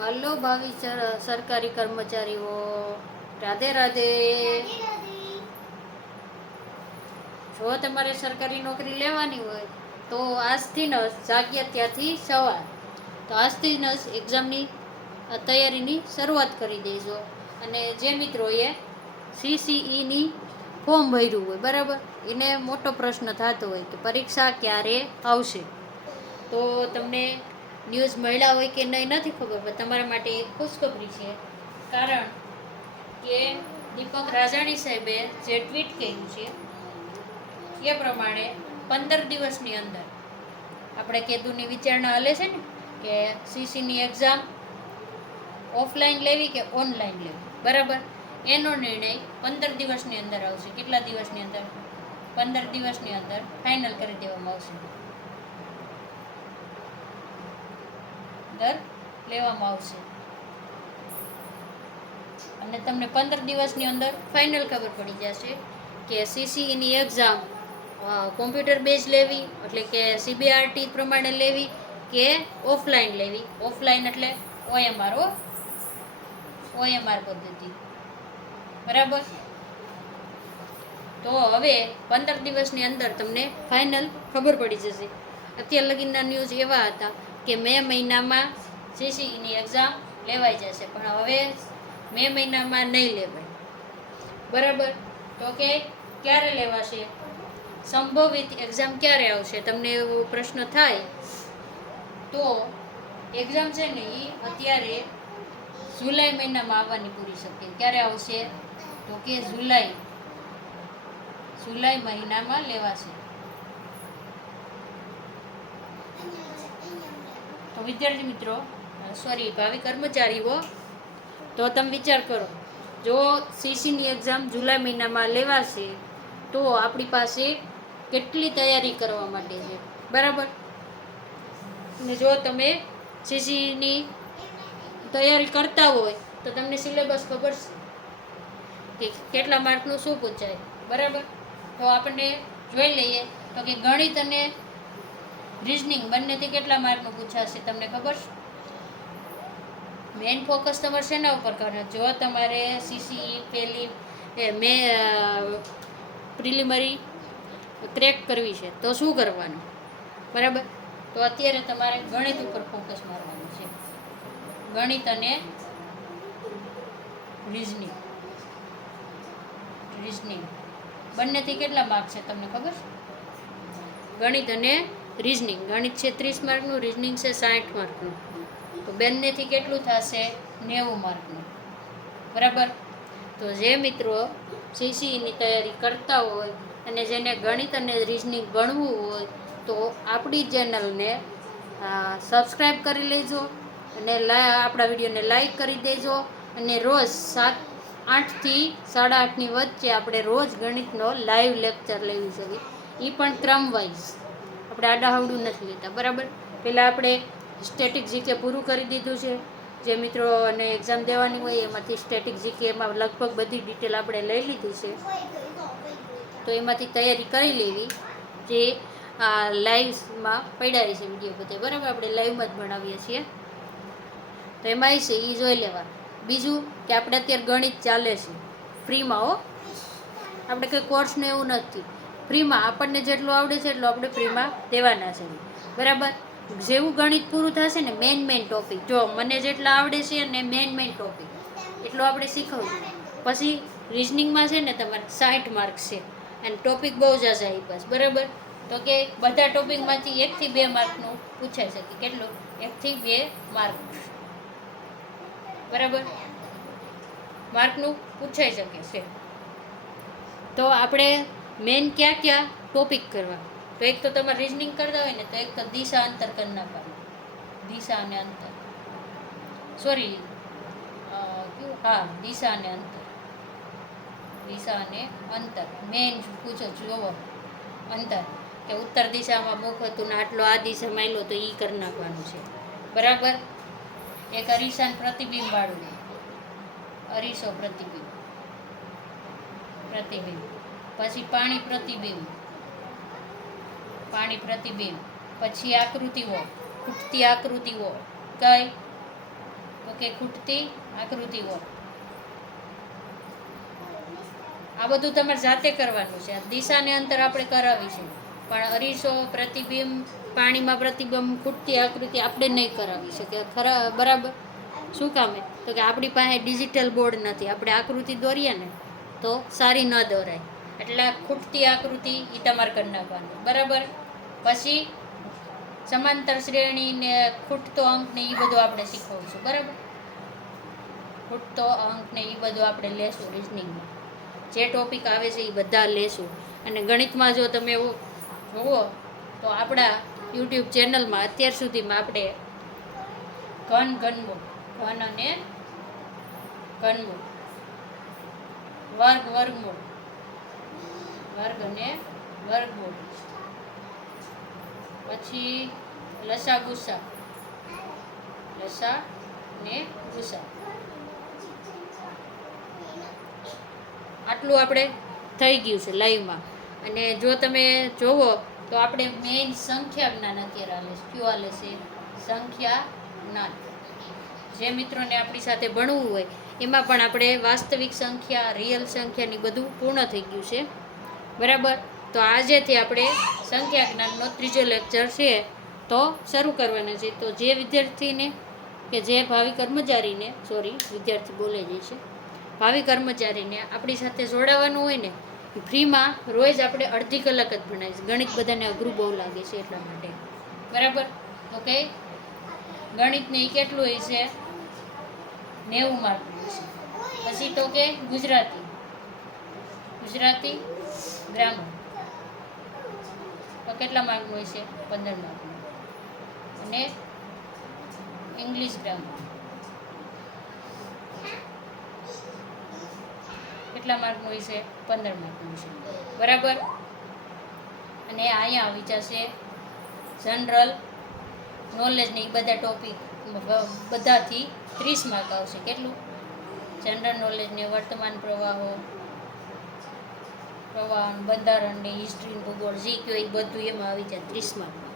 Hello ભાવિ સરકારી કર્મચારીઓ, રાધે રાધે. જો તમારે સરકારી નોકરી લેવાની હોય તો આજથી ન જાગ્યા ત્યાંથી સવાર, તો આજથી ન એક્ઝામની તૈયારીની શરૂઆત કરી દેજો. અને જે મિત્રોએ CCEની ફોર્મ ભર્યું હોય બરાબર, એને મોટો પ્રશ્ન થતો હોય કે પરીક્ષા ક્યારે આવશે, તો તમને ન્યૂઝ મળ્યા હોય કે નહીં નથી ખબર, પણ તમારા માટે એક ખુશખબરી છે. કારણ કે દીપક રાજાણી સાહેબે જે ટ્વીટ કર્યું છે એ પ્રમાણે 15 દિવસની અંદર આપણે કેદુની વિચારણા હાલે છે ને કે CCની એક્ઝામ ઓફલાઈન લેવી કે ઓનલાઈન લેવી, બરાબર, એનો નિર્ણય 15 દિવસની અંદર આવશે. કેટલા દિવસની અંદર? 15 દિવસની અંદર ફાઇનલ કરી દેવામાં આવશે, લેવામાં આવશે. અને તમને 15 દિવસની અંદર ફાઇનલ ખબર પડી જશે કે CCEની એક્ઝામ કોમ્પ્યુટર બેઝ લેવી, એટલે કે CBRT પ્રમાણે લેવી કે ઓફલાઈન લેવી. ઓફલાઈન એટલે OMR પદ્ધતિ, બરાબર. તો હવે 15 દિવસની અંદર તમને ફાઇનલ ખબર પડી જશે. અત્યાર લગીના ન્યૂઝ એવા હતા કે મે મહિનામાં CCEની એક્ઝામ લેવાઈ જશે, પણ હવે મે મહિનામાં નહીં લેવાય, બરાબર. તો કે ક્યારે લેવાશે? સંભવિત એક્ઝામ ક્યારે આવશે? તમને એવો પ્રશ્ન થાય તો એક્ઝામ છે ને એ અત્યારે જુલાઈ મહિનામાં આવવાની પૂરી શકે. ક્યારે આવશે? તો કે જુલાઈ મહિનામાં લેવાશે. તો વિદ્યાર્થી મિત્રો, ભાવિ કર્મચારીઓ, તો તમે વિચાર કરો, જો CCની એક્ઝામ જુલાઈ મહિનામાં લેવાશે તો આપણી પાસે કેટલી તૈયારી કરવા માટે છે, બરાબર. ને જો તમે CCની તૈયારી કરતા હોય તો તમને સિલેબસ ખબર કે કેટલા માર્કનું શું પૂછાય, બરાબર. તો આપણને જોઈ લઈએ તો કે ગણિત અને રિઝનિંગ બંનેથી કેટલા માર્કનું પૂછાશે તમને ખબર છે? મેઇન ફોકસ તમારે શેના ઉપર કરવાનું? જો તમારે પ્રિલિમરી ક્રેક કરવી છે તો શું કરવાનું, બરાબર. તો અત્યારે તમારે ગણિત ઉપર ફોકસ મારવાનું છે. ગણિત અને રિઝનિંગ બંનેથી કેટલા માર્ક છે તમને ખબર? ગણિત અને રિઝનિંગ, ગણિત છે 30 માર્કનું, રિઝનિંગ છે 60 માર્કનું. તો બંનેથી કેટલું થશે? 90 માર્કનું, બરાબર. તો જે મિત્રો CCEની તૈયારી કરતા હોય અને જેને ગણિત અને રિઝનિંગ ગણવું હોય તો આપણી ચેનલને સબસ્ક્રાઈબ કરી લેજો અને આપણા વિડીયોને લાઈક કરી દેજો. અને રોજ 8થી 8:30ની વચ્ચે આપણે રોજ ગણિતનો લાઈવ લેક્ચર લેવી શકીએ, એ પણ ક્રમવાઇઝ. આપણે આડાહવડું નથી લેતા, બરાબર. પહેલાં આપણે સ્ટેટિક જીકે પૂરું કરી દીધું છે. જે મિત્રોને એક્ઝામ દેવાની હોય એમાંથી સ્ટેટિક જીકેમાં લગભગ બધી ડિટેલ આપણે લઈ લીધી છે, તો એમાંથી તૈયારી કરી લેવી. જે લાઈવમાં પડ્યા છે વિડીયો બધે, બરાબર, આપણે લાઈવમાં જ ભણાવીએ છીએ, તો એમાં છે એ જોઈ લેવા. બીજું કે આપણે અત્યારે ગણિત ચાલે છે ફ્રીમાં, આપણે કંઈ કોર્સને એવું નથી, ફ્રીમાં આપણને જેટલું આવડે છે એટલું આપણે ફ્રીમાં દેવાના છે, બરાબર. જેવું ગણિત પૂરું થશે ને મેઇન ટોપિક, જો મને જેટલા આવડે છે ને મેઇન ટોપિક એટલું આપણે શીખવવું. પછી રિઝનિંગમાં છે ને તમારે 60 માર્ક્સ છે અને ટોપિક બહુ જ હશે બસ, બરાબર. તો કે બધા ટોપિકમાંથી 1 થી 2 માર્કનું પૂછાઈ શકે. કેટલું? 1 થી 2 માર્ક, બરાબર, માર્કનું પૂછાઈ શકે છે. તો આપણે મેઇન ક્યાં ટોપિક કરવા? તો એક તો તમારે રિઝનિંગ કરતા હોય ને તો એક તો દિશા અંતર કરી નાખવાનું. દિશા અને અંતર, દિશા અને અંતર મેઇન પૂછો. જોવો અંતર કે ઉત્તર દિશામાં મુખ હતું ને આટલો આ દિશામાં આવેલો તો એ કરી નાખવાનું છે, બરાબર. એક અરીસાન પ્રતિબિંબ વાળું, અરીસો પ્રતિબિંબ, પછી પાણી પ્રતિબિંબ, પછી આકૃતિઓ, ખૂટતી આકૃતિઓ, કઈ તો કે ખૂટતી આકૃતિઓ. આ બધું તમારે જાતે કરવાનું છે. દિશાને અંતર આપણે કરાવીશું, પણ અરીસો, પ્રતિબિંબ, પાણીમાં પ્રતિબિંબ, ખૂટતી આકૃતિ આપણે નહીં કરાવી શકીએ. ખરા બરાબર. શું કામે? તો કે આપણી પાસે ડિજિટલ બોર્ડ નથી. આપણે આકૃતિ દોરીએ ને તો સારી ન દોરાય, એટલે ખૂટતી આકૃતિ એ તમારે કરી નાખવાનું. બરાબર. પછી સમાંતર શ્રેણી ને ખૂટતો અંક ને એ બધું આપણે શીખવશું. બરાબર. ખૂટતો અંક ને એ બધું આપણે લેશું રિઝનિંગમાં. જે ટોપિક આવે છે એ બધા લેશું. અને ગણિતમાં જો તમે જુઓ તો આપણા યુટ્યુબ ચેનલમાં અત્યાર સુધીમાં આપણે ઘનમૂળ, ઘન અને ઘનમૂળ, વર્ગમૂળ, વર્ગ અને વર્ગમૂળ, પછી લસા ગુસા, લસા ને ગુસા, આટલું આપણે થઈ ગયું છે લાઈવમાં. અને જો તમે જોવો તો આપણે મેઇન સંખ્યા જ્ઞાન અત્યારે હાલે છે. કયું હાલે છે? સંખ્યા જ્ઞાન. જે મિત્રોને આપણી સાથે ભણવું હોય એમાં પણ આપણે વાસ્તવિક સંખ્યા, રિયલ સંખ્યાની બધું પૂર્ણ થઈ ગયું છે. બરાબર. તો આજેથી આપણે સંખ્યા જ્ઞાનનો ત્રીજો લેક્ચર છે તો શરૂ કરવાના છે. તો જે વિદ્યાર્થીને કે જે ભાવિ કર્મચારીને, વિદ્યાર્થી બોલે જાય છે, ભાવિ કર્મચારીને આપણી સાથે જોડાવાનું હોય ને, ફ્રીમાં રોજ આપણે અડધી કલાક જ ભણાવીશ. ગણિત બધાને અઘરું બહુ લાગે છે એટલા માટે. બરાબર. તો કે ગણિતને એ કેટલું હોય છે? 90 માર્કનું છે. પછી તો કે ગુજરાતી ગ્રામર તો કેટલા માર્કનું હોય છે? 15 માર્કનું. અને ઇંગ્લિશ ગ્રામર કેટલા માર્કનું હોય છે? 15 માર્કનું છે. બરાબર. અને અહીંયા આવી જશે જનરલ નોલેજ ને એ બધા ટોપિક બધાથી 30 માર્ક આવશે. કેટલું? જનરલ નોલેજ ને વર્તમાન પ્રવાહો, બંધારણ ને હિસ્ટ્રી, ભૂગોળ, GQ એ બધું એમાં આવી જાય 30 માર્કમાં.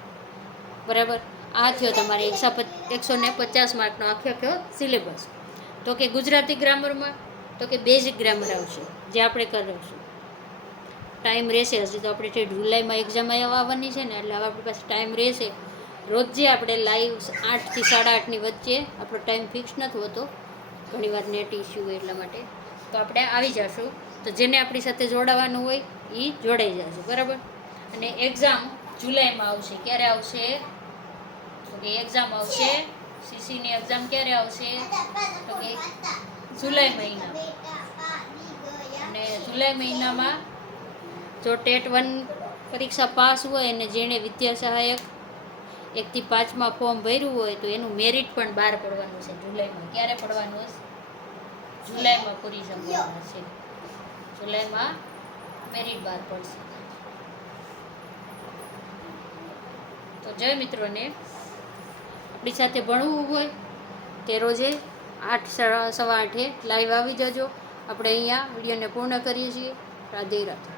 બરાબર. આ થયો તમારે 150 માર્કનો આખો સિલેબસ. તો કે ગુજરાતી ગ્રામરમાં તો કે બેઝિક ગ્રામર આવશે, જે આપણે કરાવશું. ટાઈમ રહેશે. હજી તો આપણે જુલાઈમાં એક્ઝામ આવવાની છે ને, એટલે હવે આપણી પાસે ટાઈમ રહેશે. રોજે આપણે લાઈવ 8 થી 8:30ની વચ્ચે આપણો ટાઈમ ફિક્સ નથી હોતો, ઘણીવાર નેટ ઇસ્યુ હોય એટલા માટે. તો આપણે આવી જશું. તો જેને આપણી સાથે જોડાવાનું હોય એ જોડાઈ જશે. બરાબર. અને એક્ઝામ જુલાઈમાં આવશે. ક્યારે આવશે? તો કે એક્ઝામ આવશે, સીસીની એક્ઝામ ક્યારે આવશે? તો કે જુલાઈ મહિનામાં. અને જુલાઈ મહિનામાં જો ટેટ 1 પરીક્ષા પાસ હોય અને જેણે વિદ્યા સહાયક 1 થી 5માં ફોર્મ ભર્યું હોય તો એનું મેરિટ પણ બહાર પડવાનું છે જુલાઈમાં. ક્યારે પડવાનું હશે? જુલાઈમાં પૂરી સંભાવના છે. જુલાઈમાં મેરિટ બહાર પડશે. તો જે મિત્રોને આપણી સાથે ભણવું હોય તે રોજે 8 સવા 8 લાઈવ આવી જજો. આપણે અહીંયા વિડીયોને પૂર્ણ કરીએ છીએ. રાધે રાધે.